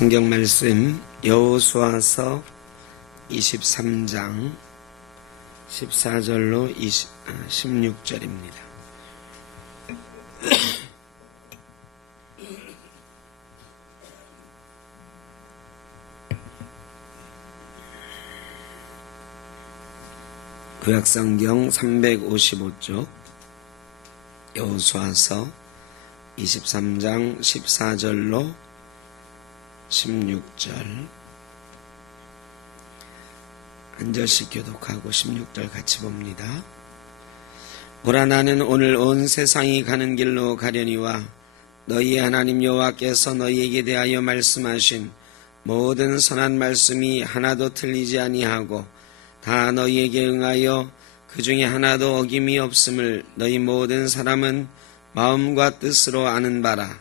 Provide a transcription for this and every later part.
성경 말씀 여호수아서 23장 14절로 16절입니다. 구약성경 355쪽 여호수아서 23장 14절로 16절 한 절씩 교독하고 16절 같이 봅니다. 보라, 나는 오늘 온 세상이 가는 길로 가려니와 너희의 하나님 여호와께서 너희에게 대하여 말씀하신 모든 선한 말씀이 하나도 틀리지 아니하고 다 너희에게 응하여 그 중에 하나도 어김이 없음을 너희 모든 사람은 마음과 뜻으로 아는 바라.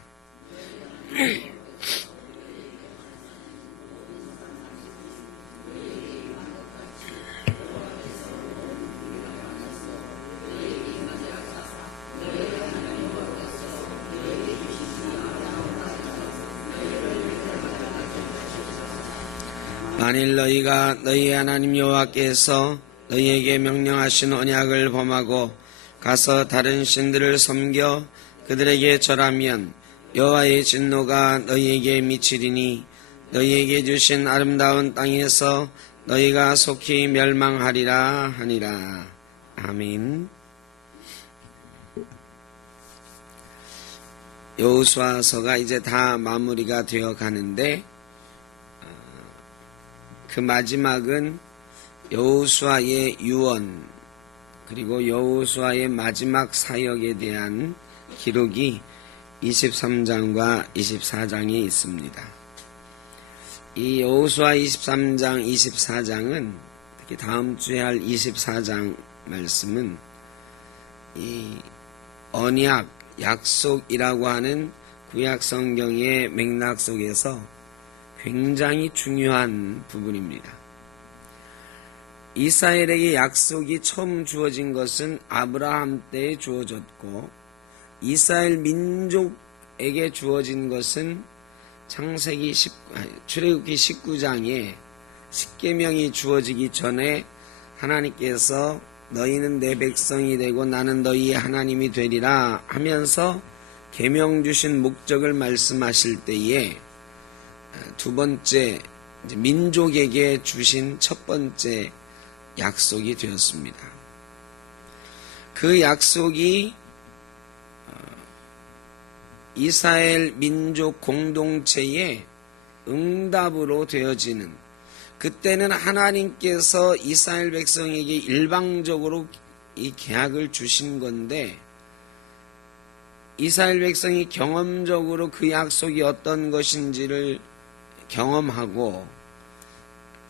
만일 너희가 너희 하나님 여호와께서 너희에게 명령하신 언약을 범하고 가서 다른 신들을 섬겨 그들에게 절하면 여호와의 진노가 너희에게 미치리니 너희에게 주신 아름다운 땅에서 너희가 속히 멸망하리라 하니라. 아멘. 여호수아서가 이제 다 마무리가 되어 가는데 그 마지막은 여호수아의 유언 그리고 여호수아의 마지막 사역에 대한 기록이 23장과 24장에 있습니다. 이 여호수아 23장, 24장은 특히 다음 주에 할 24장 말씀은 이 언약, 약속이라고 하는 구약 성경의 맥락 속에서 굉장히 중요한 부분입니다. 이스라엘에게 약속이 처음 주어진 것은 아브라함 때에 주어졌고 이스라엘 민족에게 주어진 것은 출애굽기 19장에 십계명이 주어지기 전에 하나님께서 너희는 내 백성이 되고 나는 너희의 하나님이 되리라 하면서 계명 주신 목적을 말씀하실 때에 두 번째 민족에게 주신 첫 번째 약속이 되었습니다. 그 약속이 이스라엘 민족 공동체의 응답으로 되어지는, 그때는 하나님께서 이스라엘 백성에게 일방적으로 이 계약을 주신 건데 이스라엘 백성이 경험적으로 그 약속이 어떤 것인지를 경험하고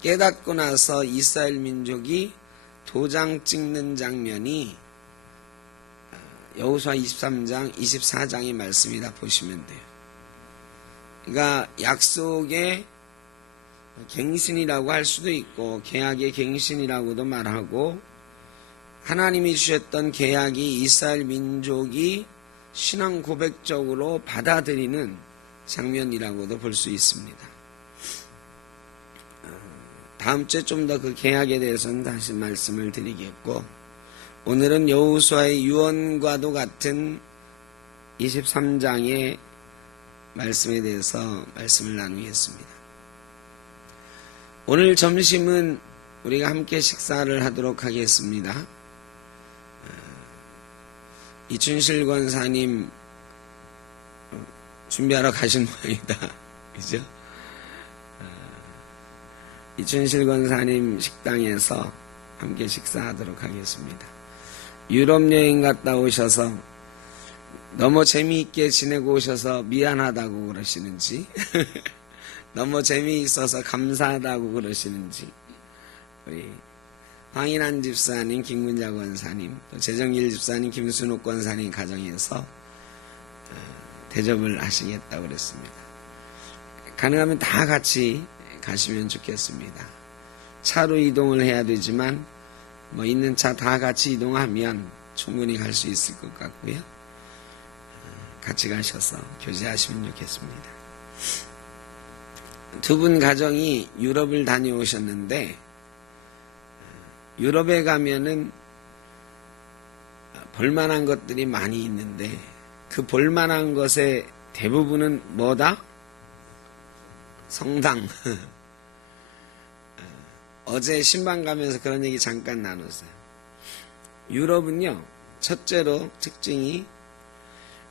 깨닫고 나서 이스라엘 민족이 도장 찍는 장면이 여호수아 23장, 24장의 말씀이다 보시면 돼요. 그러니까 약속의 갱신이라고 할 수도 있고 계약의 갱신이라고도 말하고 하나님이 주셨던 계약이 이스라엘 민족이 신앙 고백적으로 받아들이는 장면이라고도 볼 수 있습니다. 다음 주에 좀 더 그 계약에 대해서는 다시 말씀을 드리겠고 오늘은 여호수아의 유언과도 같은 23장의 말씀에 대해서 말씀을 나누겠습니다. 오늘 점심은 우리가 함께 식사를 하도록 하겠습니다. 이춘실 권사님 준비하러 가신 모양이다. 그죠? 이춘실 권사님 식당에서 함께 식사하도록 하겠습니다. 유럽 여행 갔다 오셔서 너무 재미있게 지내고 오셔서 미안하다고 그러시는지 너무 재미있어서 감사하다고 그러시는지 우리 황인한 집사님, 김군자 권사님, 또 재정일 집사님, 김순옥 권사님 가정에서 대접을 하시겠다고 그랬습니다. 가능하면 다 같이 가시면 좋겠습니다. 차로 이동을 해야 되지만 있는 차 다 같이 이동하면 충분히 갈 수 있을 것 같고요. 같이 가셔서 교제하시면 좋겠습니다. 두 분 가정이 유럽을 다녀오셨는데 유럽에 가면은 볼만한 것들이 많이 있는데 그 볼만한 것의 대부분은 뭐다? 성당. 어제 신방 가면서 그런 얘기 잠깐 나눴어요. 유럽은요, 첫째로 특징이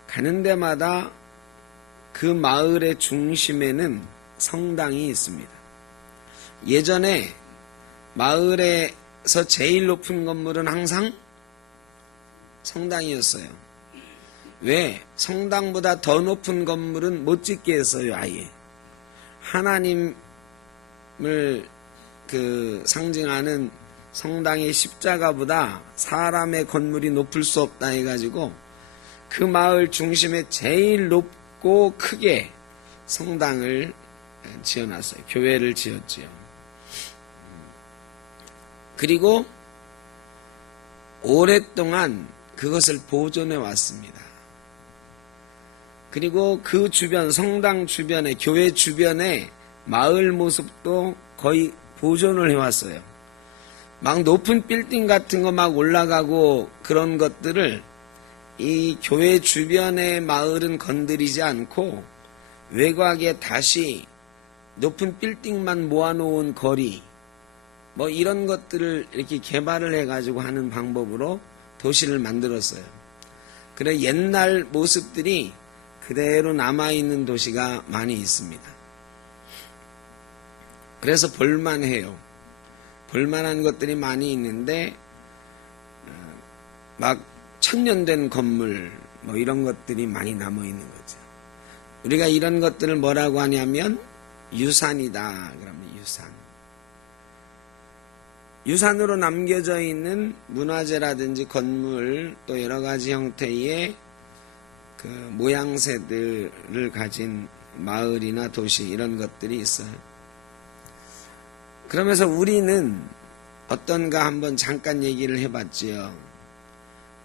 가는 데마다 그 마을의 중심에는 성당이 있습니다. 예전에 마을에서 제일 높은 건물은 항상 성당이었어요. 왜? 성당보다 더 높은 건물은 못 짓게 했어요, 아예. 하나님을 상징하는 성당의 십자가보다 사람의 건물이 높을 수 없다 해가지고 그 마을 중심에 제일 높고 크게 성당을 지어놨어요. 교회를 지었지요. 그리고 오랫동안 그것을 보존해 왔습니다. 그리고 그 주변, 성당 주변에, 교회 주변에 마을 모습도 거의 보존을 해왔어요. 막 높은 빌딩 같은 거 막 올라가고 그런 것들을 이 교회 주변의 마을은 건드리지 않고 외곽에 다시 높은 빌딩만 모아놓은 거리, 뭐 이런 것들을 이렇게 개발을 해가지고 하는 방법으로 도시를 만들었어요. 그래 옛날 모습들이 그대로 남아있는 도시가 많이 있습니다. 그래서 볼만해요. 볼만한 것들이 많이 있는데 막 천년된 건물 뭐 이런 것들이 많이 남아있는 거죠. 우리가 이런 것들을 뭐라고 하냐면 유산이다 그럽니다. 유산. 유산으로 남겨져 있는 문화재라든지 건물 또 여러 가지 형태의 그 모양새들을 가진 마을이나 도시 이런 것들이 있어요. 그러면서 우리는 어떤가 한번 잠깐 얘기를 해봤지요.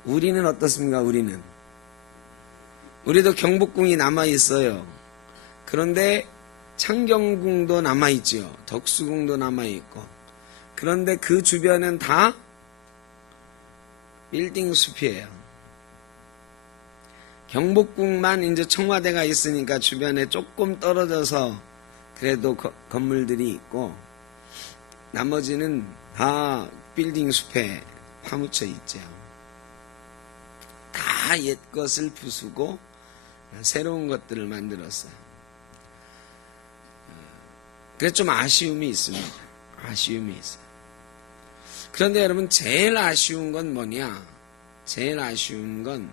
우리는 어떻습니까? 우리도 경복궁이 남아있어요. 그런데 창경궁도 남아있지요. 덕수궁도 남아있고. 그런데 그 주변은 다 빌딩 숲이에요. 경복궁만 이제 청와대가 있으니까 주변에 조금 떨어져서 그래도 건물들이 있고 나머지는 다 빌딩 숲에 파묻혀 있죠. 다 옛 것을 부수고 새로운 것들을 만들었어요. 그래서 좀 아쉬움이 있습니다. 아쉬움이 있어요. 그런데 여러분 제일 아쉬운 건 뭐냐? 제일 아쉬운 건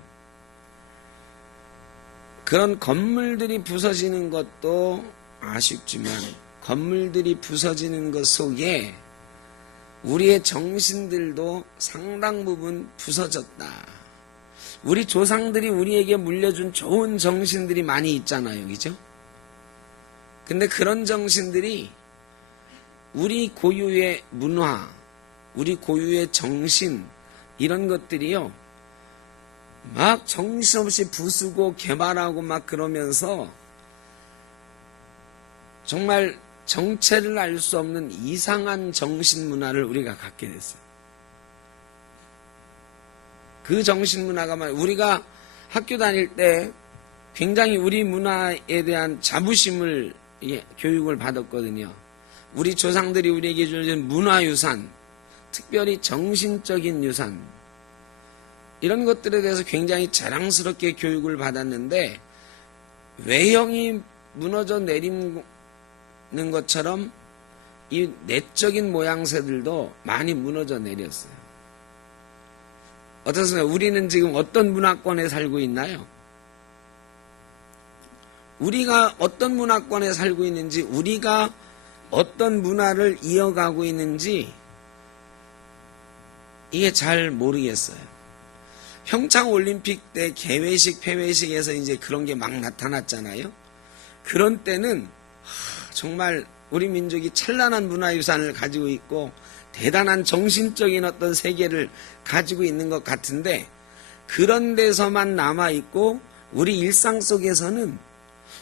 그런 건물들이 부서지는 것도 아쉽지만 건물들이 부서지는 것 속에 우리의 정신들도 상당 부분 부서졌다. 우리 조상들이 우리에게 물려준 좋은 정신들이 많이 있잖아요. 그죠? 근데 그런 정신들이 우리 고유의 문화, 우리 고유의 정신 이런 것들이요. 막 정신없이 부수고 개발하고 막 그러면서 정말 정체를 알 수 없는 이상한 정신 문화를 우리가 갖게 됐어요. 그 정신 문화가 우리가 학교 다닐 때 굉장히 우리 문화에 대한 자부심을 교육을 받았거든요. 우리 조상들이 우리에게 주는 문화유산, 특별히 정신적인 유산 이런 것들에 대해서 굉장히 자랑스럽게 교육을 받았는데 외형이 무너져 내리는 것처럼 이 내적인 모양새들도 많이 무너져 내렸어요. 어떻습니까? 우리는 지금 어떤 문화권에 살고 있나요? 우리가 어떤 문화권에 살고 있는지, 우리가 어떤 문화를 이어가고 있는지 이게 잘 모르겠어요. 평창올림픽 때 개회식, 폐회식에서 이제 그런 게 막 나타났잖아요. 그런 때는 정말 우리 민족이 찬란한 문화유산을 가지고 있고 대단한 정신적인 어떤 세계를 가지고 있는 것 같은데 그런 데서만 남아있고 우리 일상 속에서는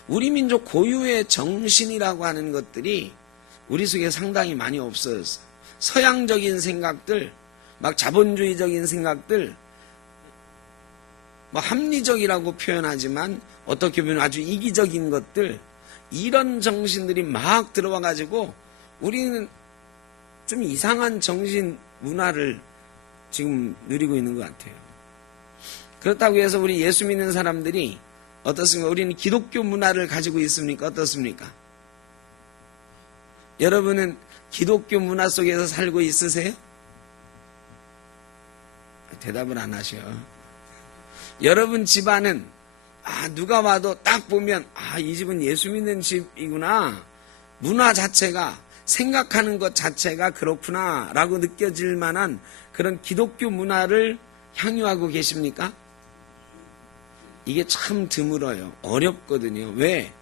우리 민족 고유의 정신이라고 하는 것들이 우리 속에 상당히 많이 없어졌어요. 서양적인 생각들, 막 자본주의적인 생각들, 뭐 합리적이라고 표현하지만 어떻게 보면 아주 이기적인 것들, 이런 정신들이 막 들어와가지고 우리는 좀 이상한 정신 문화를 지금 누리고 있는 것 같아요. 그렇다고 해서 우리 예수 믿는 사람들이 어떻습니까? 우리는 기독교 문화를 가지고 있습니까? 어떻습니까? 여러분은 기독교 문화 속에서 살고 있으세요? 대답을 안 하셔. 여러분 집안은 누가 와도 딱 보면 이 집은 예수 믿는 집이구나. 문화 자체가, 생각하는 것 자체가 그렇구나 라고 느껴질 만한 그런 기독교 문화를 향유하고 계십니까? 이게 참 드물어요. 어렵거든요. 왜?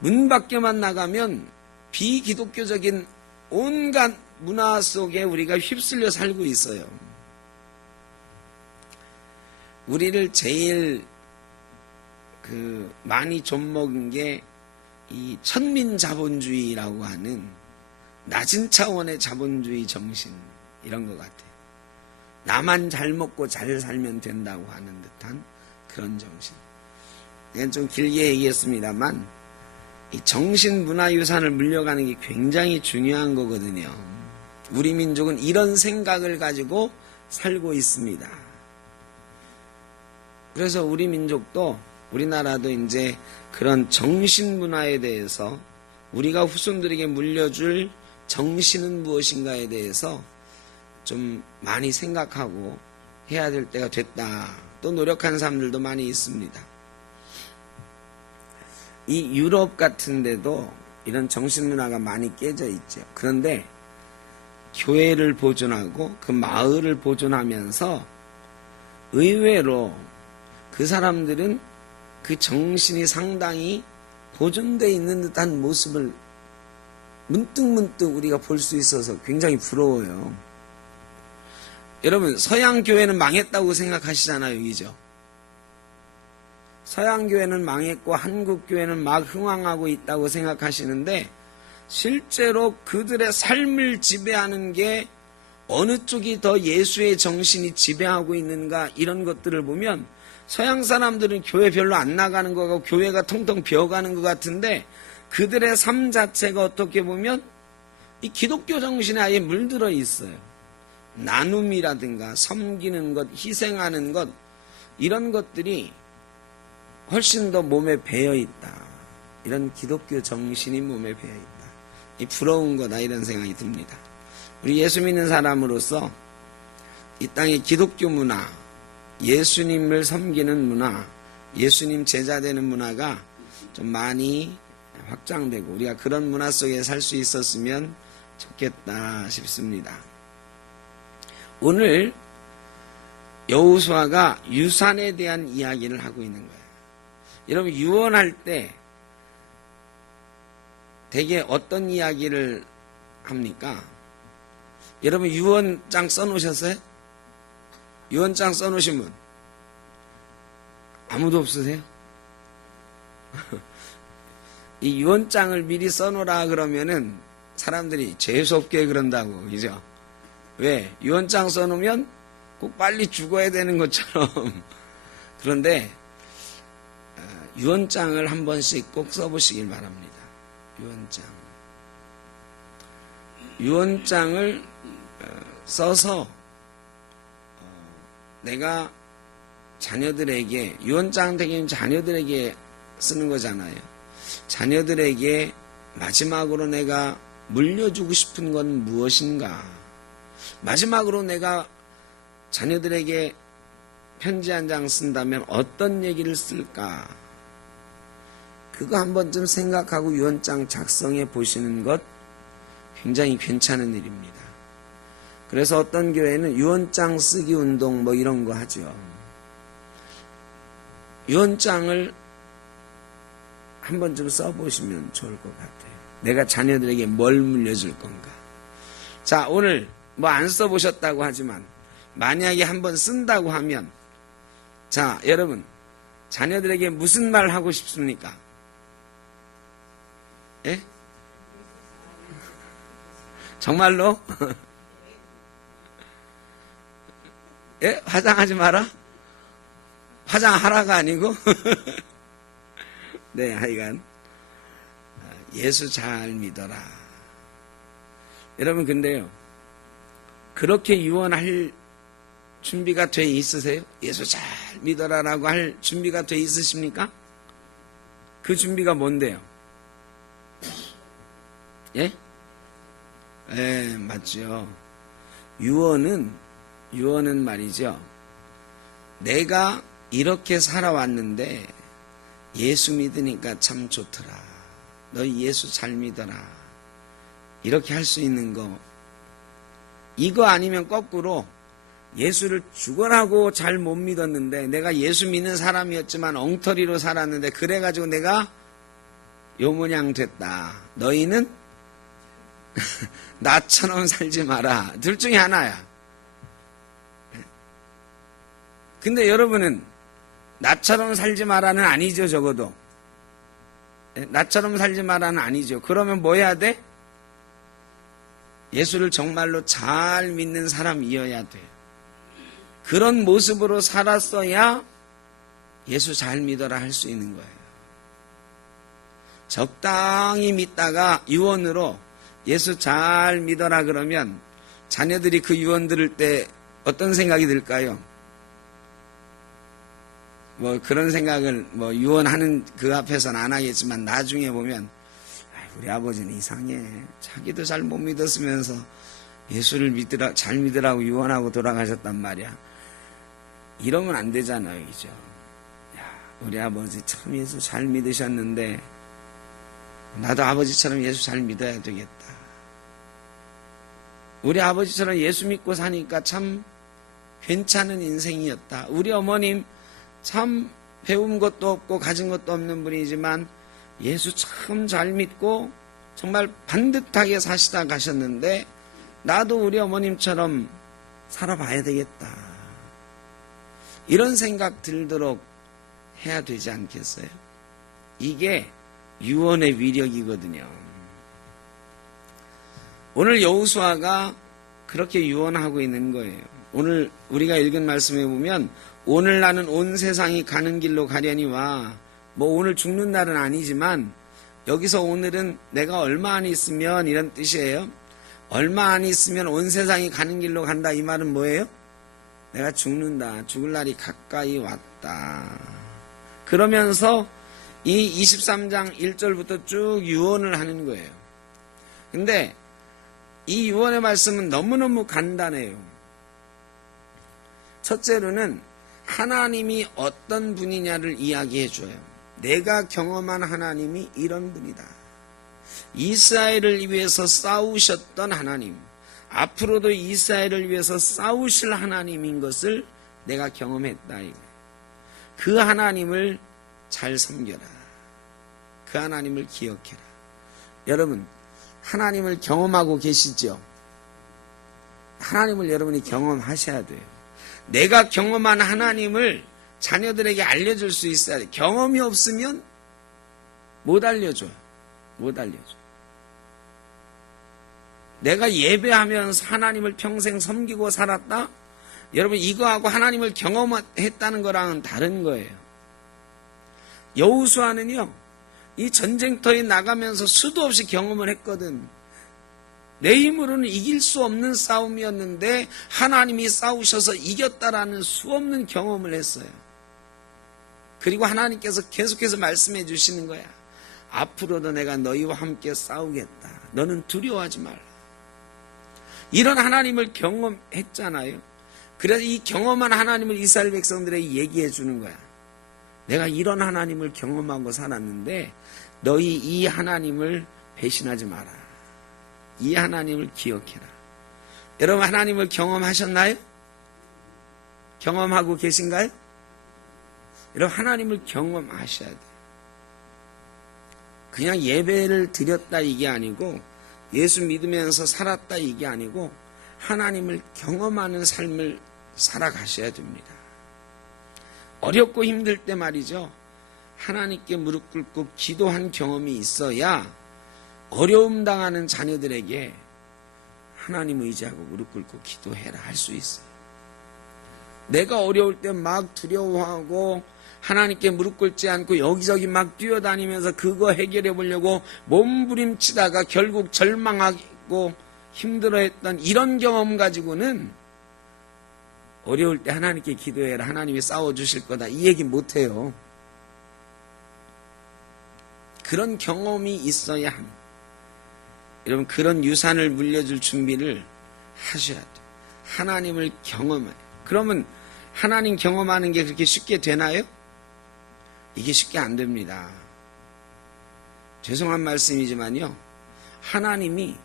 문 밖에만 나가면 비기독교적인 온갖 문화 속에 우리가 휩쓸려 살고 있어요. 우리를 제일 많이 좀먹은 게 이 천민 자본주의라고 하는 낮은 차원의 자본주의 정신, 이런 것 같아요. 나만 잘 먹고 잘 살면 된다고 하는 듯한 그런 정신. 이건 좀 길게 얘기했습니다만 이 정신문화유산을 물려가는 게 굉장히 중요한 거거든요. 우리 민족은 이런 생각을 가지고 살고 있습니다. 그래서 우리 민족도, 우리나라도 이제 그런 정신문화에 대해서 우리가 후손들에게 물려줄 정신은 무엇인가에 대해서 좀 많이 생각하고 해야 될 때가 됐다. 또 노력하는 사람들도 많이 있습니다. 이 유럽 같은 데도 이런 정신문화가 많이 깨져 있죠. 그런데 교회를 보존하고 그 마을을 보존하면서 의외로 그 사람들은 그 정신이 상당히 보존되어 있는 듯한 모습을 문득문득 우리가 볼 수 있어서 굉장히 부러워요. 여러분, 서양 교회는 망했다고 생각하시잖아요, 그죠? 서양 교회는 망했고 한국 교회는 막 흥왕하고 있다고 생각하시는데 실제로 그들의 삶을 지배하는 게 어느 쪽이 더 예수의 정신이 지배하고 있는가, 이런 것들을 보면 서양 사람들은 교회 별로 안 나가는 것 같고 교회가 통통 비어가는 것 같은데 그들의 삶 자체가 어떻게 보면 이 기독교 정신에 아예 물들어 있어요. 나눔이라든가 섬기는 것, 희생하는 것, 이런 것들이 훨씬 더 몸에 배어 있다. 이런 기독교 정신이 몸에 배어 있다. 이 부러운 거다, 이런 생각이 듭니다. 우리 예수 믿는 사람으로서 이 땅의 기독교 문화, 예수님을 섬기는 문화, 예수님 제자 되는 문화가 좀 많이 확장되고 우리가 그런 문화 속에 살 수 있었으면 좋겠다 싶습니다. 오늘 여호수아가 유산에 대한 이야기를 하고 있는 거예요. 여러분, 유언할 때 대개 어떤 이야기를 합니까? 여러분, 유언장 써놓으셨어요? 유언장 써놓으신 분 아무도 없으세요? 이 유언장을 미리 써놓으라 그러면은 사람들이 재수없게 그런다고, 그죠? 왜? 유언장 써놓으면 꼭 빨리 죽어야 되는 것처럼. 그런데 유언장을 한 번씩 꼭 써보시길 바랍니다. 유언장을 써서 내가 자녀들에게, 유언장 되긴 자녀들에게 쓰는 거잖아요. 자녀들에게 마지막으로 내가 물려주고 싶은 건 무엇인가? 마지막으로 내가 자녀들에게 편지 한 장 쓴다면 어떤 얘기를 쓸까? 그거 한번 좀 생각하고 유언장 작성해 보시는 것 굉장히 괜찮은 일입니다. 그래서 어떤 교회는 유언장 쓰기 운동 뭐 이런 거 하죠. 유언장을 한번 좀 써보시면 좋을 것 같아요. 내가 자녀들에게 뭘 물려줄 건가? 자, 오늘 뭐 안 써보셨다고 하지만 만약에 한번 쓴다고 하면, 자, 여러분, 자녀들에게 무슨 말 하고 싶습니까? 예? 정말로? 예? 화장하지 마라? 화장하라가 아니고? 네, 하여간 예수 잘 믿어라. 여러분, 근데요, 그렇게 유언할 준비가 돼 있으세요? 예수 잘 믿어라라고 할 준비가 돼 있으십니까? 그 준비가 뭔데요? 예? 예, 맞죠. 유언은 말이죠. 내가 이렇게 살아왔는데 예수 믿으니까 참 좋더라. 너희 예수 잘 믿어라. 이렇게 할 수 있는 거. 이거 아니면 거꾸로 예수를 죽어라고 잘 못 믿었는데 내가 예수 믿는 사람이었지만 엉터리로 살았는데 그래가지고 내가 요 모양 됐다. 너희는 나처럼 살지 마라. 둘 중에 하나야. 근데 여러분은 나처럼 살지 마라는 아니죠, 적어도. 나처럼 살지 마라는 아니죠. 그러면 뭐 해야 돼? 예수를 정말로 잘 믿는 사람이어야 돼. 그런 모습으로 살았어야 예수 잘 믿어라 할 수 있는 거예요. 적당히 믿다가 유언으로 예수 잘 믿어라 그러면 자녀들이 그 유언 들을 때 어떤 생각이 들까요? 뭐 그런 생각을 뭐 유언하는 그 앞에서는 안 하겠지만 나중에 보면 우리 아버지는 이상해. 자기도 잘 못 믿었으면서 예수를 잘 믿으라고 유언하고 돌아가셨단 말이야. 이러면 안 되잖아요, 그죠? 우리 아버지 참 예수 잘 믿으셨는데 나도 아버지처럼 예수 잘 믿어야 되겠다. 우리 아버지처럼 예수 믿고 사니까 참 괜찮은 인생이었다. 우리 어머님 참 배운 것도 없고 가진 것도 없는 분이지만 예수 참 잘 믿고 정말 반듯하게 사시다 가셨는데 나도 우리 어머님처럼 살아봐야 되겠다. 이런 생각 들도록 해야 되지 않겠어요? 이게 유언의 위력이거든요. 오늘 여호수아가 그렇게 유언하고 있는 거예요. 오늘 우리가 읽은 말씀에 보면 오늘 나는 온 세상이 가는 길로 가려니와 뭐 오늘 죽는 날은 아니지만 여기서 오늘은 내가 얼마 안 있으면 이런 뜻이에요. 얼마 안 있으면 온 세상이 가는 길로 간다. 이 말은 뭐예요? 내가 죽는다. 죽을 날이 가까이 왔다. 그러면서 이 23장 1절부터 쭉 유언을 하는 거예요. 근데 이 유언의 말씀은 너무너무 간단해요. 첫째로는 하나님이 어떤 분이냐를 이야기해 줘요. 내가 경험한 하나님이 이런 분이다. 이스라엘을 위해서 싸우셨던 하나님, 앞으로도 이스라엘을 위해서 싸우실 하나님인 것을 내가 경험했다. 그 하나님을 잘 섬겨라. 그 하나님을 기억해라. 여러분, 하나님을 경험하고 계시죠? 하나님을 여러분이 경험하셔야 돼요. 내가 경험한 하나님을 자녀들에게 알려줄 수 있어야 돼요. 경험이 없으면 못 알려줘요. 못 알려줘요. 내가 예배하면서 하나님을 평생 섬기고 살았다? 여러분, 이거하고 하나님을 경험했다는 거랑은 다른 거예요. 여호수아는요, 이 전쟁터에 나가면서 수도 없이 경험을 했거든. 내 힘으로는 이길 수 없는 싸움이었는데 하나님이 싸우셔서 이겼다라는 수 없는 경험을 했어요. 그리고 하나님께서 계속해서 말씀해 주시는 거야. 앞으로도 내가 너희와 함께 싸우겠다. 너는 두려워하지 말라. 이런 하나님을 경험했잖아요. 그래서 이 경험한 하나님을 이스라엘 백성들에게 얘기해 주는 거야. 내가 이런 하나님을 경험하고 살았는데 너희 이 하나님을 배신하지 마라. 이 하나님을 기억해라. 여러분, 하나님을 경험하셨나요? 경험하고 계신가요? 여러분, 하나님을 경험하셔야 돼요. 그냥 예배를 드렸다 이게 아니고 예수 믿으면서 살았다 이게 아니고 하나님을 경험하는 삶을 살아가셔야 됩니다. 어렵고 힘들 때 말이죠. 하나님께 무릎 꿇고 기도한 경험이 있어야 어려움 당하는 자녀들에게 하나님 의지하고 무릎 꿇고 기도해라 할 수 있어요. 내가 어려울 때 막 두려워하고 하나님께 무릎 꿇지 않고 여기저기 막 뛰어다니면서 그거 해결해 보려고 몸부림치다가 결국 절망하고 힘들어했던 이런 경험 가지고는 어려울 때 하나님께 기도해라, 하나님이 싸워주실 거다, 이 얘기 못해요. 그런 경험이 있어야 합니다. 여러분, 그런 유산을 물려줄 준비를 하셔야 돼요. 하나님을 경험해요. 그러면 하나님 경험하는 게 그렇게 쉽게 되나요? 이게 쉽게 안 됩니다. 죄송한 말씀이지만요, 하나님이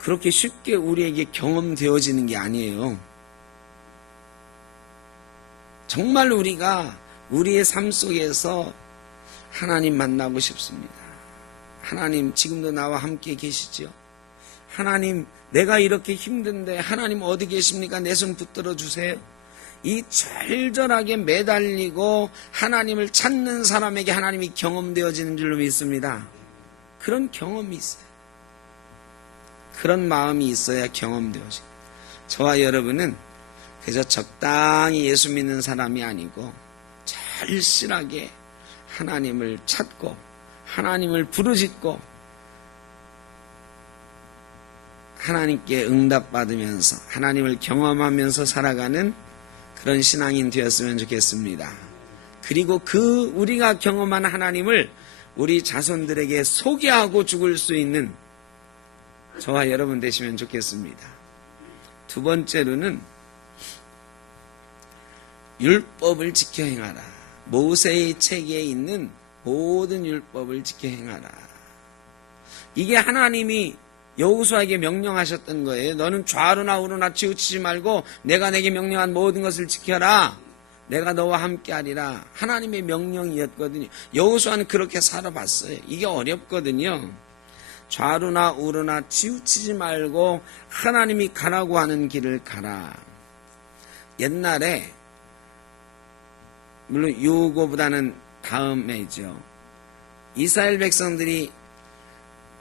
그렇게 쉽게 우리에게 경험되어지는 게 아니에요. 정말 우리가 우리의 삶 속에서 하나님 만나고 싶습니다. 하나님 지금도 나와 함께 계시죠? 하나님, 내가 이렇게 힘든데 하나님 어디 계십니까? 내 손 붙들어 주세요. 이 절절하게 매달리고 하나님을 찾는 사람에게 하나님이 경험되어지는 줄로 믿습니다. 그런 경험이 있어요. 그런 마음이 있어야 경험되어집니다. 저와 여러분은 그저 적당히 예수 믿는 사람이 아니고 절실하게 하나님을 찾고 하나님을 부르짖고 하나님께 응답받으면서 하나님을 경험하면서 살아가는 그런 신앙인 되었으면 좋겠습니다. 그리고 그 우리가 경험한 하나님을 우리 자손들에게 소개하고 죽을 수 있는 저와 여러분 되시면 좋겠습니다. 두 번째로는 율법을 지켜 행하라. 모세의 책에 있는 모든 율법을 지켜 행하라. 이게 하나님이 여호수아에게 명령하셨던 거예요. 너는 좌로나 우로나 치우치지 말고 내가 내게 명령한 모든 것을 지켜라. 내가 너와 함께하리라. 하나님의 명령이었거든요. 여호수아는 그렇게 살아봤어요. 이게 어렵거든요. 좌로나 우로나 치우치지 말고 하나님이 가라고 하는 길을 가라. 옛날에 물론 요거보다는 다음에죠. 이스라엘 백성들이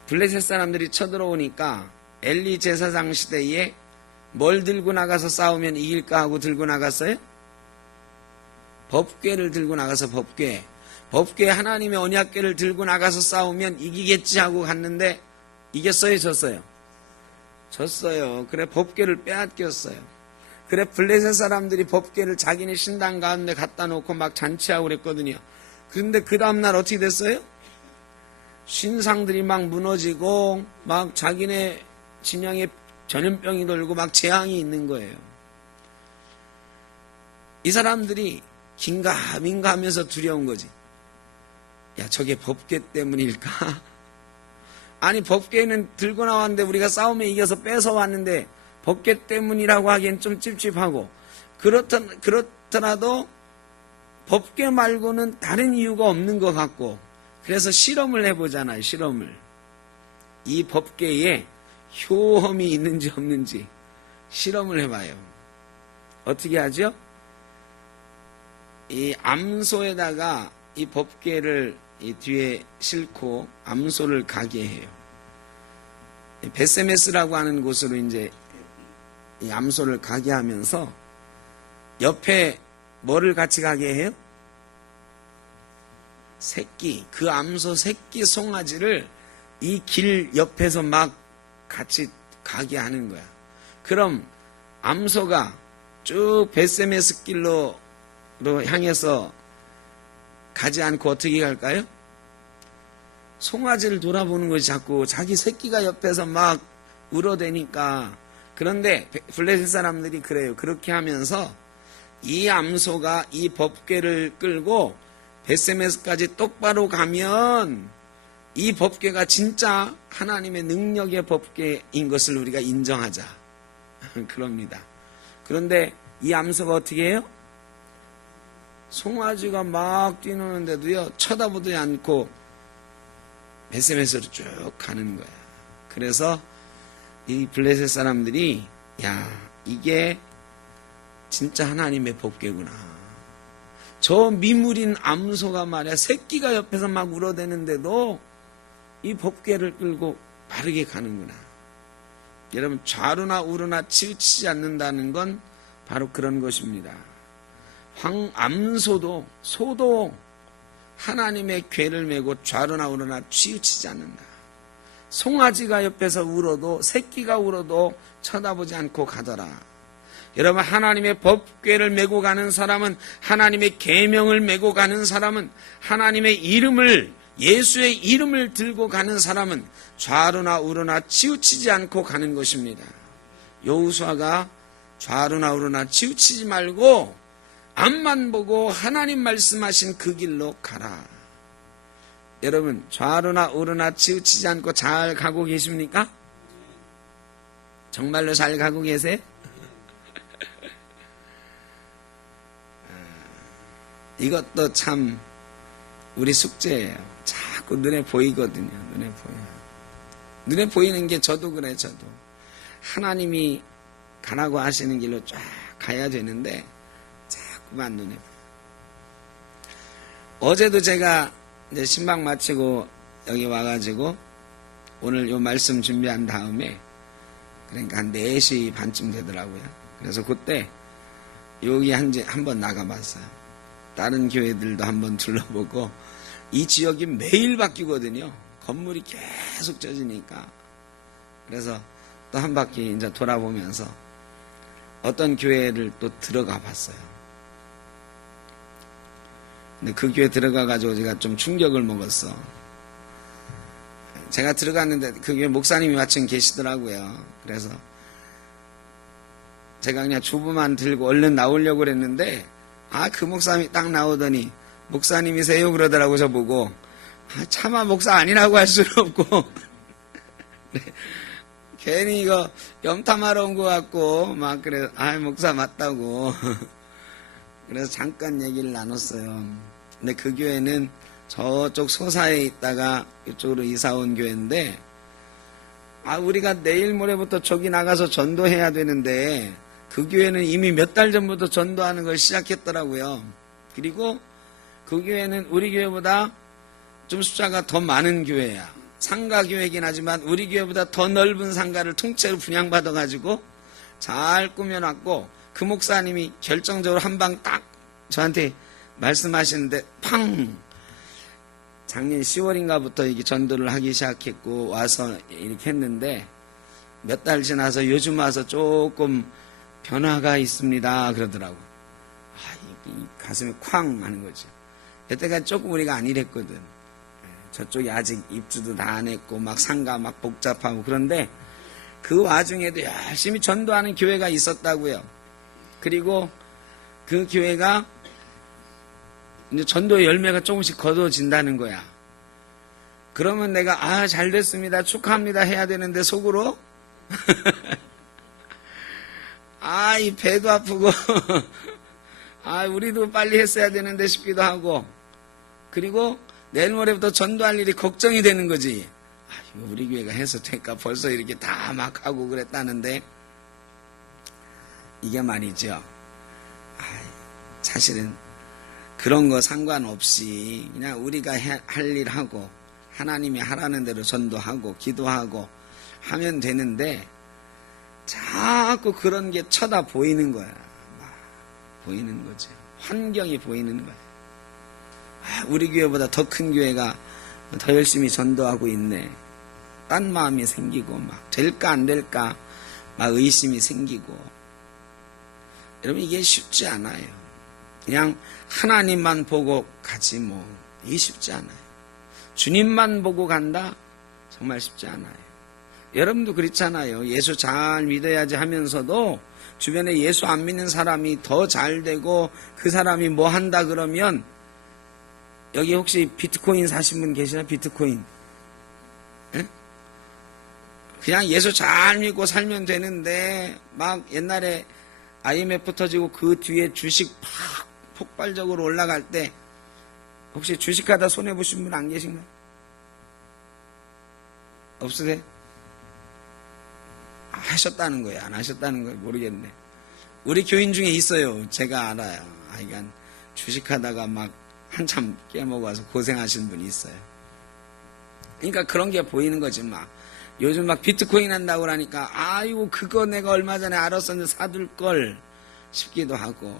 블레셋 사람들이 쳐들어오니까 엘리 제사장 시대에 뭘 들고 나가서 싸우면 이길까 하고 들고 나갔어요? 법궤를 들고 나가서 법궤 하나님의 언약궤를 들고 나가서 싸우면 이기겠지 하고 갔는데 이겼어요, 졌어요? 졌어요. 그래 법궤를 빼앗겼어요. 그래 블레셋 사람들이 법궤를 자기네 신당 가운데 갖다 놓고 막 잔치하고 그랬거든요. 그런데 그 다음날 어떻게 됐어요? 신상들이 막 무너지고 막 자기네 진영에 전염병이 돌고 막 재앙이 있는 거예요. 이 사람들이 긴가민가 하면서 두려운 거지. 야, 저게 법궤 때문일까? 아니 법궤는 들고 나왔는데 우리가 싸움에 이겨서 뺏어왔는데 법궤 때문이라고 하기엔 좀 찝찝하고, 그렇더라도 법궤 말고는 다른 이유가 없는 것 같고, 그래서 실험을 해보잖아요. 실험을. 이 법궤에 효험이 있는지 없는지 실험을 해봐요. 어떻게 하죠? 이 암소에다가 이 법궤를 이 뒤에 싣고 암소를 가게 해요. 베세메스라고 하는 곳으로 이제 이 암소를 가게 하면서 옆에 뭐를 같이 가게 해요? 새끼, 그 암소 새끼 송아지를 이 길 옆에서 막 같이 가게 하는 거야. 그럼 암소가 쭉 베세메스 길로 향해서 가지 않고 어떻게 갈까요? 송아지를 돌아보는 것이 자꾸 자기 새끼가 옆에서 막 울어대니까. 그런데 블레셋 사람들이 그래요. 그렇게 하면서 이 암소가 이 법궤를 끌고 베세메스까지 똑바로 가면 이 법궤가 진짜 하나님의 능력의 법궤인 것을 우리가 인정하자. 그럽니다. 그런데 이 암소가 어떻게 해요? 송아지가 막 뛰노는데도요, 쳐다보지 않고 베세메스로 쭉 가는 거야. 그래서 이 블레셋 사람들이, 야, 이게 진짜 하나님의 법궤구나. 저 미물인 암소가 말이야, 새끼가 옆에서 막 울어대는데도 이 법궤를 끌고 바르게 가는구나. 여러분, 좌로나 우로나 치우치지 않는다는 건 바로 그런 것입니다. 암소도 소도 하나님의 궤를 메고 좌로나 우로나 치우치지 않는다. 송아지가 옆에서 울어도, 새끼가 울어도 쳐다보지 않고 가더라. 여러분, 하나님의 법궤를 메고 가는 사람은, 하나님의 계명을 메고 가는 사람은, 하나님의 이름을, 예수의 이름을 들고 가는 사람은 좌로나 우로나 치우치지 않고 가는 것입니다. 여호수아가 좌로나 우로나 치우치지 말고 앞만 보고 하나님 말씀하신 그 길로 가라. 여러분, 좌로나 우로나 치우치지 않고 잘 가고 계십니까? 정말로 잘 가고 계세요? 이것도 참 우리 숙제예요. 자꾸 눈에 보이거든요. 눈에 보여요. 눈에 보이는 게 저도 그래, 저도. 하나님이 가라고 하시는 길로 쫙 가야 되는데 자꾸만 눈에 보여요. 어제도 제가 이제 신방 마치고 여기 와가지고 오늘 요 말씀 준비한 다음에, 그러니까 한 4시 반쯤 되더라고요. 그래서 그때 여기 한번 나가봤어요. 다른 교회들도 한번 둘러보고, 이 지역이 매일 바뀌거든요. 건물이 계속 져지니까. 그래서 또 한 바퀴 이제 돌아보면서 어떤 교회를 또 들어가 봤어요. 근데 그 교회 들어가가지고 제가 좀 충격을 먹었어. 제가 들어갔는데 그 교회 목사님이 마침 계시더라고요. 그래서 제가 그냥 주부만 들고 얼른 나오려고 그랬는데, 그 목사님이 딱 나오더니 목사님이세요 그러더라고. 저보고 차마 목사 아니라고 할 수는 없고 괜히 이거 염탐하러 온 것 같고 막 그래. 목사 맞다고. 그래서 잠깐 얘기를 나눴어요. 근데 그 교회는 저쪽 소사에 있다가 이쪽으로 이사 온 교회인데, 우리가 내일 모레부터 저기 나가서 전도해야 되는데 그 교회는 이미 몇 달 전부터 전도하는 걸 시작했더라고요. 그리고 그 교회는 우리 교회보다 좀 숫자가 더 많은 교회야. 상가교회이긴 하지만 우리 교회보다 더 넓은 상가를 통째로 분양받아가지고 잘 꾸며놨고, 그 목사님이 결정적으로 한 방 딱 저한테 말씀하시는데, 팡! 작년 10월인가부터 이게 전도를 하기 시작했고 와서 이렇게 했는데, 몇 달 지나서 요즘 와서 조금 변화가 있습니다 그러더라고. 이 가슴이 쾅 하는 거죠. 여태까지 조금 우리가 안 이랬거든. 저쪽이 아직 입주도 다 안 했고 막 상가 막 복잡하고, 그런데 그 와중에도 열심히 전도하는 교회가 있었다고요. 그리고 그 교회가 이제 전도의 열매가 조금씩 거둬진다는 거야. 그러면 내가 잘 됐습니다, 축하합니다 해야 되는데 속으로 이 배도 아프고 우리도 빨리 했어야 되는데 싶기도 하고, 그리고 내일 모레부터 전도할 일이 걱정이 되는 거지. 이거 우리 교회가 해서 될까, 벌써 이렇게 다 막 하고 그랬다는데, 이게 말이죠. 사실은 그런 거 상관없이 그냥 우리가 할 일 하고 하나님이 하라는 대로 전도하고 기도하고 하면 되는데, 자꾸 그런 게 쳐다 보이는 거야. 보이는 거죠. 환경이 보이는 거야. 우리 교회보다 더 큰 교회가 더 열심히 전도하고 있네. 딴 마음이 생기고 막 될까 안 될까 막 의심이 생기고. 여러분, 이게 쉽지 않아요. 그냥 하나님만 보고 가지 이게 쉽지 않아요. 주님만 보고 간다? 정말 쉽지 않아요. 여러분도 그렇잖아요. 예수 잘 믿어야지 하면서도 주변에 예수 안 믿는 사람이 더 잘 되고 그 사람이 뭐 한다 그러면, 여기 혹시 비트코인 사신 분 계시나? 비트코인. 에? 그냥 예수 잘 믿고 살면 되는데 막 옛날에 IMF 터지고 그 뒤에 주식 팍 폭발적으로 올라갈 때 혹시 주식하다 손해보신 분 안 계신가요? 없으세요? 하셨다는 거예요? 안 하셨다는 거예요? 모르겠네. 우리 교인 중에 있어요. 제가 알아요. 그러니까 주식하다가 막 한참 깨먹어서 고생하신 분이 있어요. 그러니까 그런 게 보이는 거지 막. 요즘 막 비트코인 한다고 그러니까 아이고 그거 내가 얼마 전에 알았었는데 사둘 걸 싶기도 하고.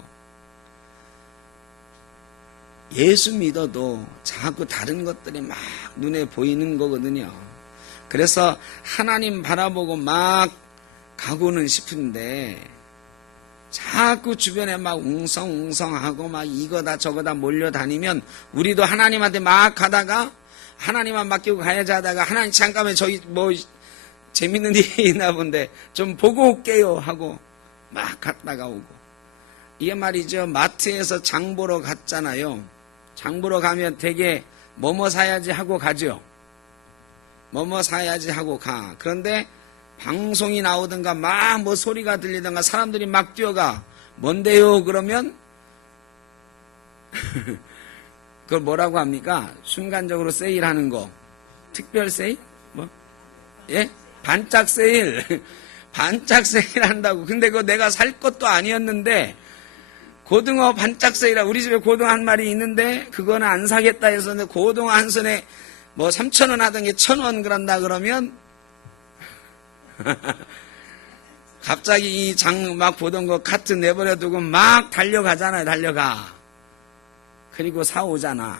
예수 믿어도 자꾸 다른 것들이 막 눈에 보이는 거거든요. 그래서 하나님 바라보고 막 가고는 싶은데 자꾸 주변에 막 웅성웅성하고 막 이거다 저거다 몰려다니면 우리도 하나님한테 막 가다가 하나님만 맡기고 가야지 하다가 하나님 잠깐만 저기 뭐 재밌는 일이 있나 본데 좀 보고 올게요 하고 막 갔다가 오고. 이게 말이죠. 마트에서 장 보러 갔잖아요. 장 보러 가면 되게 뭐뭐 사야지 하고 가죠. 뭐뭐 사야지 하고 가. 그런데 방송이 나오든가 막 뭐 소리가 들리든가 사람들이 막 뛰어가. 뭔데요? 그러면 그걸 뭐라고 합니까? 순간적으로 세일하는 거. 특별 세일? 뭐? 예? 반짝 세일. 반짝 세일 한다고. 근데 그거 내가 살 것도 아니었는데 고등어 반짝 세일하. 우리 집에 고등어 한 마리 있는데 그거는 안 사겠다 해서 고등어 한 손에 뭐 3,000원 하던 게 1,000원 그런다 그러면 갑자기 이 장 막 보던 거 카트 내버려 두고 막 달려가잖아요. 달려가. 그리고 사오잖아.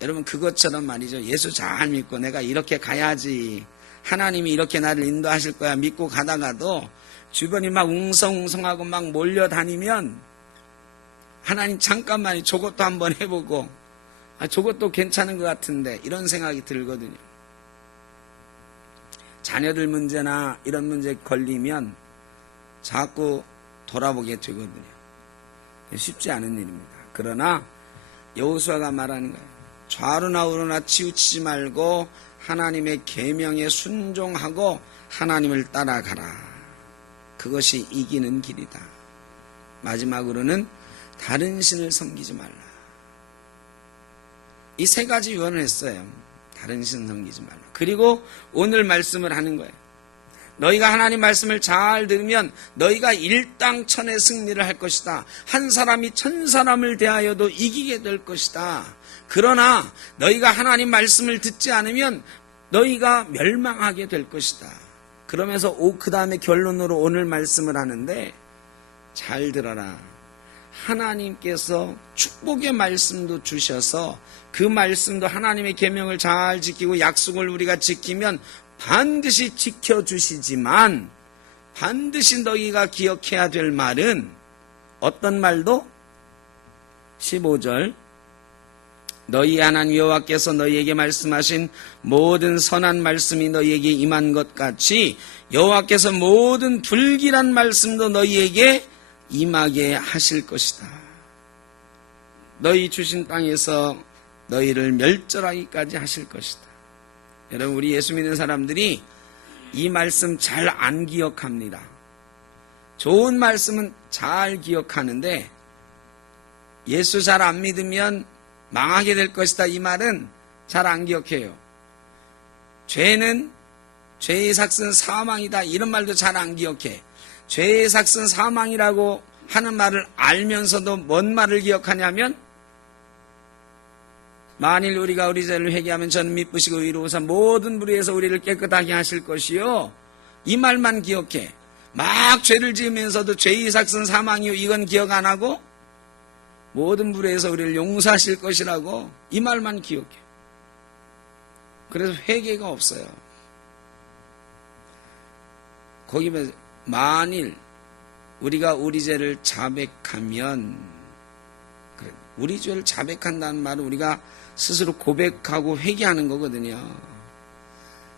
여러분 그것처럼 말이죠. 예수 잘 믿고 내가 이렇게 가야지. 하나님이 이렇게 나를 인도하실 거야 믿고 가다가도 주변이 막 웅성웅성하고 막 몰려다니면 하나님 잠깐만 저것도 한번 해보고 저것도 괜찮은 것 같은데 이런 생각이 들거든요. 자녀들 문제나 이런 문제에 걸리면 자꾸 돌아보게 되거든요. 쉽지 않은 일입니다. 그러나 여호수아가 말하는 거예요. 좌로나 우로나 치우치지 말고 하나님의 계명에 순종하고 하나님을 따라가라. 그것이 이기는 길이다. 마지막으로는 다른 신을 섬기지 말라. 이 세 가지 유언을 했어요. 다른 신 섬기지 말라. 그리고 오늘 말씀을 하는 거예요. 너희가 하나님 말씀을 잘 들으면 너희가 일당천의 승리를 할 것이다. 한 사람이 1,000사람을 대하여도 이기게 될 것이다. 그러나 너희가 하나님 말씀을 듣지 않으면 너희가 멸망하게 될 것이다. 그러면서 그 다음에 결론으로 오늘 말씀을 하는데 잘 들어라. 하나님께서 축복의 말씀도 주셔서 그 말씀도 하나님의 계명을 잘 지키고 약속을 우리가 지키면 반드시 지켜주시지만 반드시 너희가 기억해야 될 말은 어떤 말도 15절 너희 하나님 여호와께서 너희에게 말씀하신 모든 선한 말씀이 너희에게 임한 것 같이 여호와께서 모든 불길한 말씀도 너희에게 임하게 하실 것이다. 너희 주신 땅에서 너희를 멸절하기까지 하실 것이다. 여러분 우리 예수 믿는 사람들이 이 말씀 잘 안 기억합니다. 좋은 말씀은 잘 기억하는데 예수 잘 안 믿으면 망하게 될 것이다. 이 말은 잘 안 기억해요. 죄는 죄의 삭은 사망이다. 이런 말도 잘 안 기억해. 죄의 삭은 사망이라고 하는 말을 알면서도 뭔 말을 기억하냐면 만일 우리가 우리 죄를 회개하면 저는 미쁘시고 의로우사 모든 불의에서 우리를 깨끗하게 하실 것이요. 이 말만 기억해. 막 죄를 지으면서도 죄의 삭은 사망이요. 이건 기억 안 하고 모든 불의에서 우리를 용서하실 것이라고 이 말만 기억해. 그래서 회개가 없어요. 거기 만일 우리가 우리 죄를 자백하면 우리 죄를 자백한다는 말은 우리가 스스로 고백하고 회개하는 거거든요.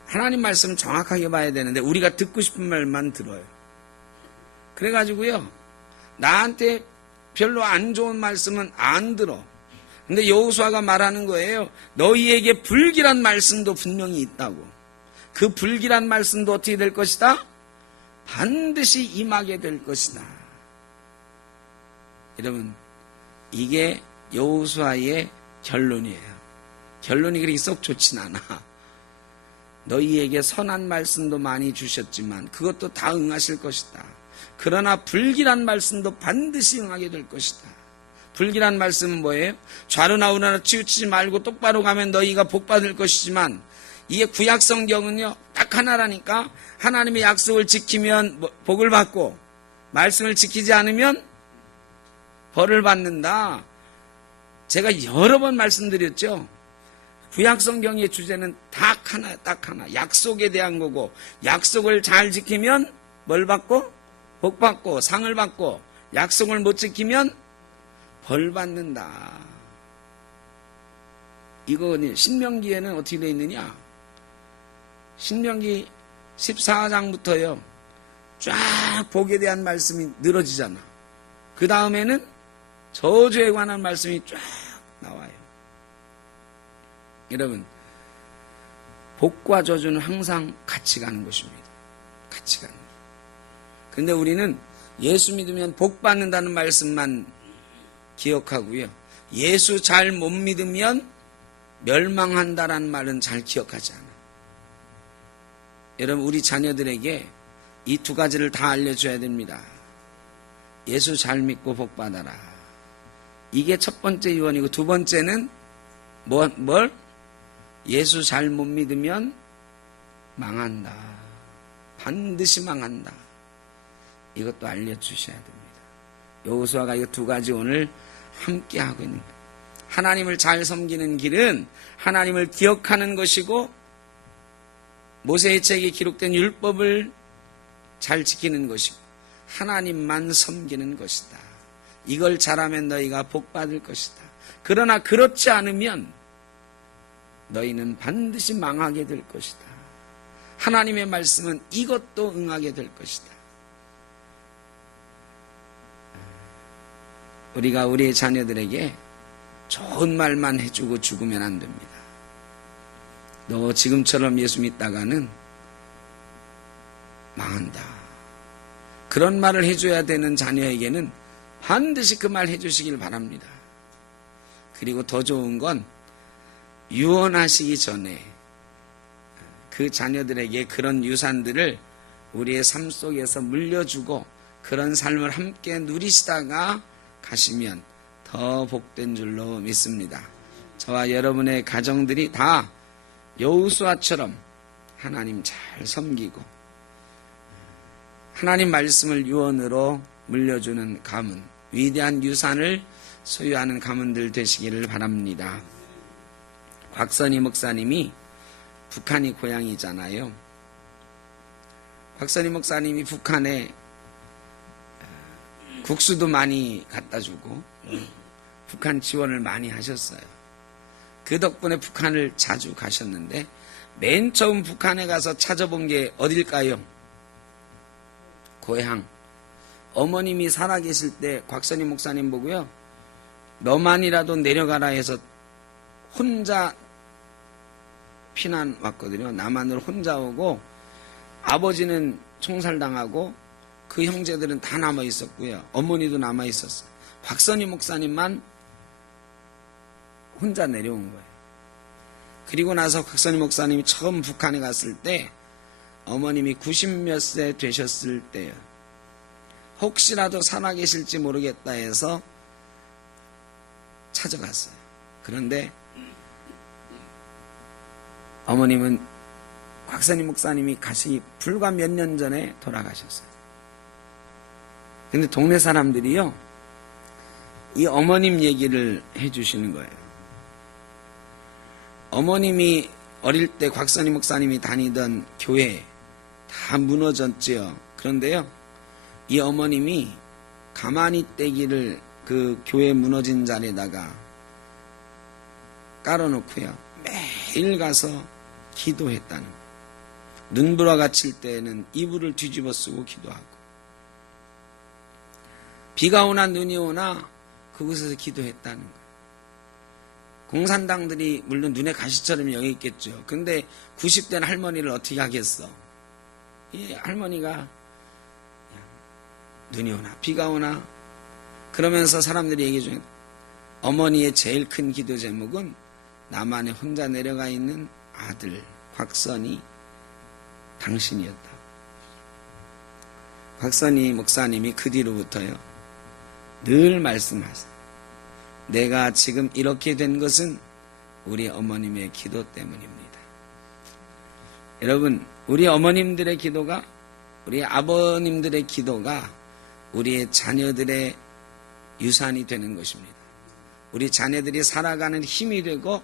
하나님 말씀은 정확하게 봐야 되는데 우리가 듣고 싶은 말만 들어요. 그래가지고요 나한테 별로 안 좋은 말씀은 안 들어. 근데 여호수아가 말하는 거예요. 너희에게 불길한 말씀도 분명히 있다고. 그 불길한 말씀도 어떻게 될 것이다? 반드시 임하게 될 것이다. 여러분 이게 여호수아의 결론이에요. 결론이 그렇게 썩 좋진 않아. 너희에게 선한 말씀도 많이 주셨지만 그것도 다 응하실 것이다. 그러나 불길한 말씀도 반드시 응하게 될 것이다. 불길한 말씀은 뭐예요? 좌로나 우로나 치우치지 말고 똑바로 가면 너희가 복 받을 것이지만, 이게 구약 성경은요 딱 하나라니까. 하나님의 약속을 지키면 복을 받고 말씀을 지키지 않으면 벌을 받는다. 제가 여러 번 말씀드렸죠. 구약 성경의 주제는 딱 하나, 약속에 대한 거고, 약속을 잘 지키면 뭘 받고? 복 받고 상을 받고, 약속을 못 지키면 벌 받는다. 이거 신명기에는 어떻게 되어 있느냐? 신명기 14장부터요 쫙 복에 대한 말씀이 늘어지잖아. 그 다음에는 저주에 관한 말씀이 쫙 나와요. 여러분, 복과 저주는 항상 같이 가는 것입니다. 같이 가는 것. 근데 우리는 예수 믿으면 복 받는다는 말씀만 기억하고요, 예수 잘 못 믿으면 멸망한다라는 말은 잘 기억하지 않아요. 여러분, 우리 자녀들에게 이 두 가지를 다 알려줘야 됩니다. 예수 잘 믿고 복 받아라. 이게 첫 번째 유언이고, 두 번째는 뭘? 예수 잘 못 믿으면 망한다. 반드시 망한다. 이것도 알려주셔야 됩니다. 여호수아가 이 두 가지 오늘 함께 하고 있는 거예요. 하나님을 잘 섬기는 길은 하나님을 기억하는 것이고, 모세의 책에 기록된 율법을 잘 지키는 것이고, 하나님만 섬기는 것이다. 이걸 잘하면 너희가 복 받을 것이다. 그러나 그렇지 않으면 너희는 반드시 망하게 될 것이다. 하나님의 말씀은 이것도 응하게 될 것이다. 우리가 우리의 자녀들에게 좋은 말만 해주고 죽으면 안 됩니다. 너 지금처럼 예수 믿다가는 망한다. 그런 말을 해줘야 되는 자녀에게는 반드시 그 말 해주시길 바랍니다. 그리고 더 좋은 건 유언하시기 전에 그 자녀들에게 그런 유산들을 우리의 삶 속에서 물려주고 그런 삶을 함께 누리시다가 가시면 더 복된 줄로 믿습니다. 저와 여러분의 가정들이 다 여호수아처럼 하나님 잘 섬기고 하나님 말씀을 유언으로 물려주는 가문, 위대한 유산을 소유하는 가문들 되시기를 바랍니다. 곽선희 목사님이 북한이 고향이잖아요. 곽선희 목사님이 북한에 국수도 많이 갖다 주고 북한 지원을 많이 하셨어요. 그 덕분에 북한을 자주 가셨는데, 맨 처음 북한에 가서 찾아본 게 어딜까요? 고향. 어머님이 살아계실 때 곽선희 목사님 보고요, 너만이라도 내려가라 해서 혼자 피난 왔거든요. 남한으로 혼자 오고, 아버지는 총살당하고 그 형제들은 다 남아 있었고요, 어머니도 남아 있었어요. 곽선희 목사님만 혼자 내려온 거예요. 그리고 나서 곽선희 목사님이 처음 북한에 갔을 때 어머님이 90몇 세 되셨을 때요, 혹시라도 살아계실지 모르겠다 해서 찾아갔어요. 그런데 어머님은 곽선희 목사님이 가시기 불과 몇 년 전에 돌아가셨어요. 근데 동네 사람들이요, 이 어머님 얘기를 해주시는 거예요. 어머님이 어릴 때 곽선희 목사님이 다니던 교회 다 무너졌지요. 그런데요, 이 어머님이 가마니 떼기를 그 교회 무너진 자리에다가 깔아놓고요, 매일 가서 기도했다는 거예요. 눈보라 갇힐 때에는 이불을 뒤집어 쓰고 기도하고, 비가 오나 눈이 오나 그곳에서 기도했다는 거예요. 공산당들이 물론 눈에 가시처럼 여기 있겠죠. 근데 90된 할머니를 어떻게 하겠어? 이 할머니가 눈이 오나 비가 오나 그러면서 사람들이 얘기 중에 어머니의 제일 큰 기도 제목은 남한에 혼자 내려가 있는 아들 곽선희 당신이었다. 곽선희 목사님이 그 뒤로부터요 늘 말씀하세요. 내가 지금 이렇게 된 것은 우리 어머님의 기도 때문입니다. 여러분, 우리 어머님들의 기도가, 우리 아버님들의 기도가 우리의 자녀들의 유산이 되는 것입니다. 우리 자녀들이 살아가는 힘이 되고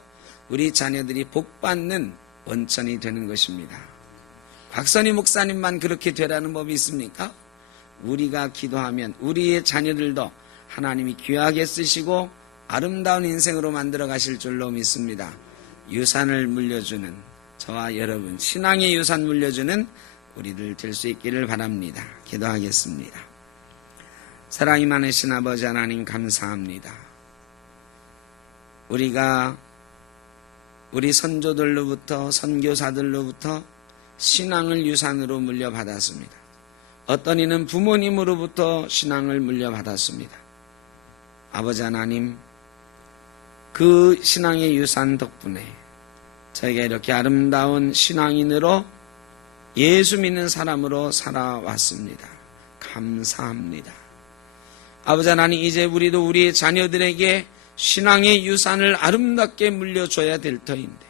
우리 자녀들이 복받는 원천이 되는 것입니다. 곽선희 목사님만 그렇게 되라는 법이 있습니까? 우리가 기도하면 우리의 자녀들도 하나님이 귀하게 쓰시고 아름다운 인생으로 만들어 가실 줄로 믿습니다. 유산을 물려주는 저와 여러분, 신앙의 유산 물려주는 우리들 될 수 있기를 바랍니다. 기도하겠습니다. 사랑이 많으신 아버지 하나님 감사합니다. 우리가 우리 선조들로부터, 선교사들로부터 신앙을 유산으로 물려받았습니다. 어떤 이는 부모님으로부터 신앙을 물려받았습니다. 아버지 하나님, 그 신앙의 유산 덕분에 저희가 이렇게 아름다운 신앙인으로 예수 믿는 사람으로 살아왔습니다. 감사합니다. 아버지 하나님, 이제 우리도 우리의 자녀들에게 신앙의 유산을 아름답게 물려줘야 될 터인데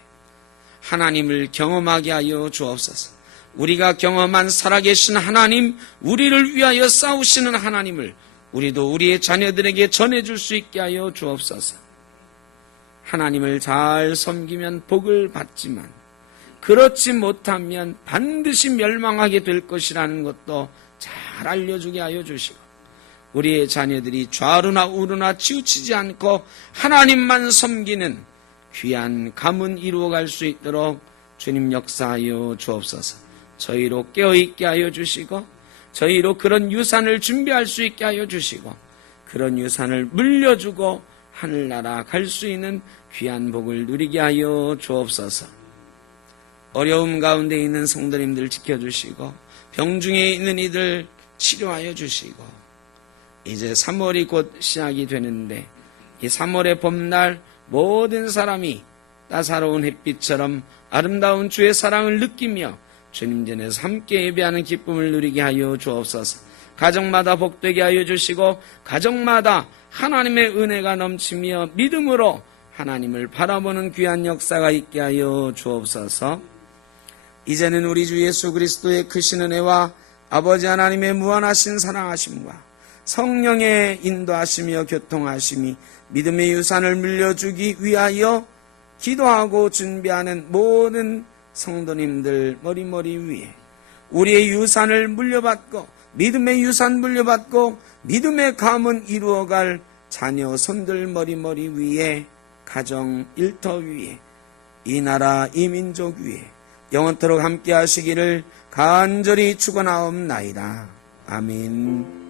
하나님을 경험하게 하여 주옵소서. 우리가 경험한 살아계신 하나님, 우리를 위하여 싸우시는 하나님을 우리도 우리의 자녀들에게 전해줄 수 있게 하여 주옵소서. 하나님을 잘 섬기면 복을 받지만 그렇지 못하면 반드시 멸망하게 될 것이라는 것도 잘 알려주게 하여 주시고, 우리의 자녀들이 좌우나 우르나 치우치지 않고 하나님만 섬기는 귀한 가문 이루어갈 수 있도록 주님 역사하여 주옵소서. 저희로 깨어있게 하여 주시고, 저희로 그런 유산을 준비할 수 있게 하여 주시고, 그런 유산을 물려주고 하늘나라 갈 수 있는 귀한 복을 누리게 하여 주옵소서. 어려움 가운데 있는 성도님들 지켜주시고, 병중에 있는 이들 치료하여 주시고, 이제 3월이 곧 시작이 되는데 이 3월의 봄날 모든 사람이 따사로운 햇빛처럼 아름다운 주의 사랑을 느끼며 주님 전에서 함께 예배하는 기쁨을 누리게 하여 주옵소서. 가정마다 복되게 하여 주시고, 가정마다 하나님의 은혜가 넘치며 믿음으로 하나님을 바라보는 귀한 역사가 있게 하여 주옵소서. 이제는 우리 주 예수 그리스도의 크신 은혜와 아버지 하나님의 무한하신 사랑하심과 성령의 인도하시며 교통하심이 믿음의 유산을 물려주기 위하여 기도하고 준비하는 모든 성도님들 머리머리 위에 우리의 유산을 물려받고 믿음의 유산 물려받고 믿음의 가문 이루어갈 자녀 손들 머리머리 위에 가정 일터 위에 이 나라 이 민족 위에 영원토록 함께 하시기를 간절히 축원하옵나이다. 아멘.